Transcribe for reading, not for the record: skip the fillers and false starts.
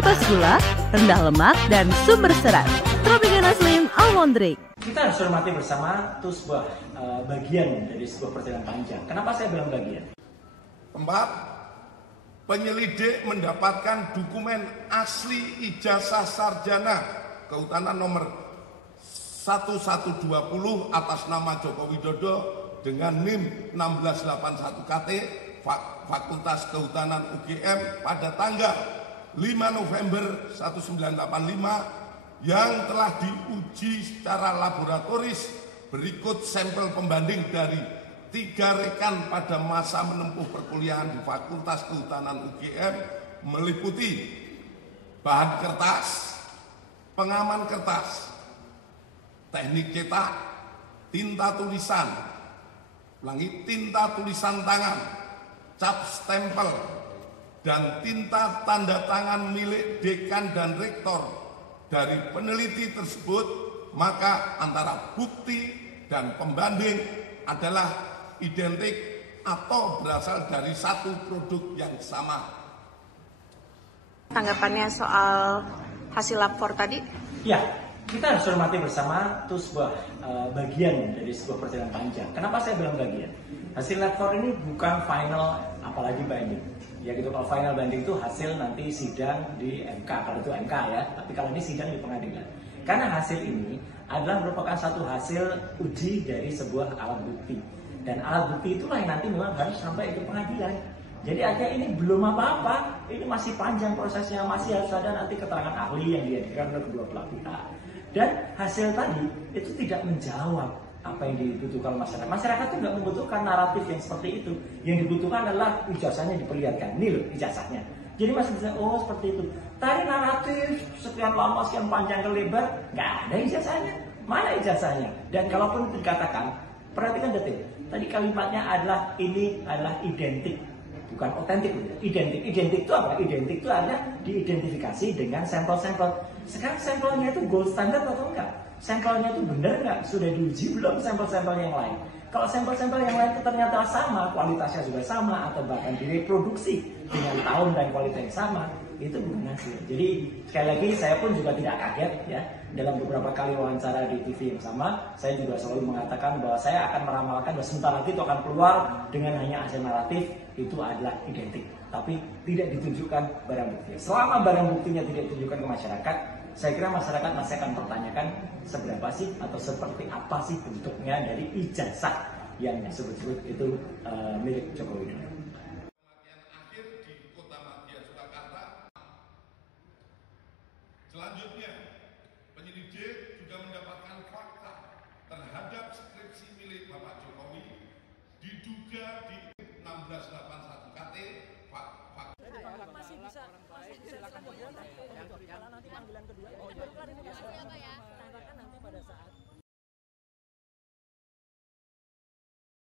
bebas gula, rendah lemak, dan sumber serat. Tropicana Slim Almond Drink. Kita harus hormati bersama itu sebuah bagian dari sebuah perjalanan panjang. Kenapa saya bilang bagian? Keempat, penyelidik mendapatkan dokumen asli ijazah sarjana kehutanan nomor 1120 atas nama Joko Widodo dengan NIM 1681 KT Fakultas Kehutanan UGM pada tanggal 5 November 1985 yang telah diuji secara laboratoris. Berikut sampel pembanding dari 3 rekan pada masa menempuh perkuliahan di Fakultas Kehutanan UGM meliputi bahan kertas, pengaman kertas, teknik cetak, tinta tulisan, tinta tulisan tangan, cap stempel, dan tinta tanda tangan milik dekan dan rektor. Dari peneliti tersebut, maka antara bukti dan pembanding adalah identik atau berasal dari satu produk yang sama. Tanggapannya soal hasil lapor tadi? Ya, kita harus hormati bersama itu sebuah bagian dari sebuah perjalanan panjang. Kenapa saya bilang bagian? Hasil lapor ini bukan final, apalagi banding. Ya gitu, kalau final banding itu hasil nanti sidang di MK, kalau itu MK ya. Tapi kalau ini sidang di pengadilan. Karena hasil ini adalah merupakan satu hasil uji dari sebuah alat bukti. Dan alat bukti itulah yang nanti memang harus sampai ke pengadilan. Jadi akhirnya ini belum apa-apa, ini masih panjang prosesnya, masih harus ada nanti keterangan ahli yang dihadirkan oleh kedua belah pihak. Dan hasil tadi itu tidak menjawab apa yang dibutuhkan masyarakat. Masyarakat itu nggak membutuhkan naratif yang seperti itu. Yang dibutuhkan adalah ijazahnya diperlihatkan. Ini loh ijazahnya. Jadi masih bisa, oh seperti itu. Tadi naratif sekian lama, sekian panjang ke lebar, nggak ada ijazahnya. Mana ijazahnya? Dan kalaupun dikatakan, perhatikan detik. Tadi kalimatnya adalah ini adalah identik, bukan otentik. Identik. Identik itu apa? Identik itu ada diidentifikasi dengan sampel-sampel. Sekarang sampelnya itu gold standard atau enggak? Sampelnya itu benar nggak? Sudah diuji belum sampel-sampel yang lain? Kalau sampel-sampel yang lain itu ternyata sama, kualitasnya juga sama, atau bahkan direproduksi dengan tahun dan kualitas yang sama, itu bukan hasil. Jadi sekali lagi saya pun juga tidak kaget ya. Dalam beberapa kali wawancara di TV yang sama, saya juga selalu mengatakan bahwa saya akan meramalkan bahwa sebentar lagi itu akan keluar dengan hanya hasil naratif itu adalah identik, tapi tidak ditunjukkan barang bukti. Selama barang buktinya tidak ditunjukkan ke masyarakat, saya kira masyarakat masih akan pertanyakan seberapa sih atau seperti apa sih bentuknya dari ijazah yang disebut-sebut itu milik Joko Widodo. Akhir di Kota Madya, Surakarta. Selanjutnya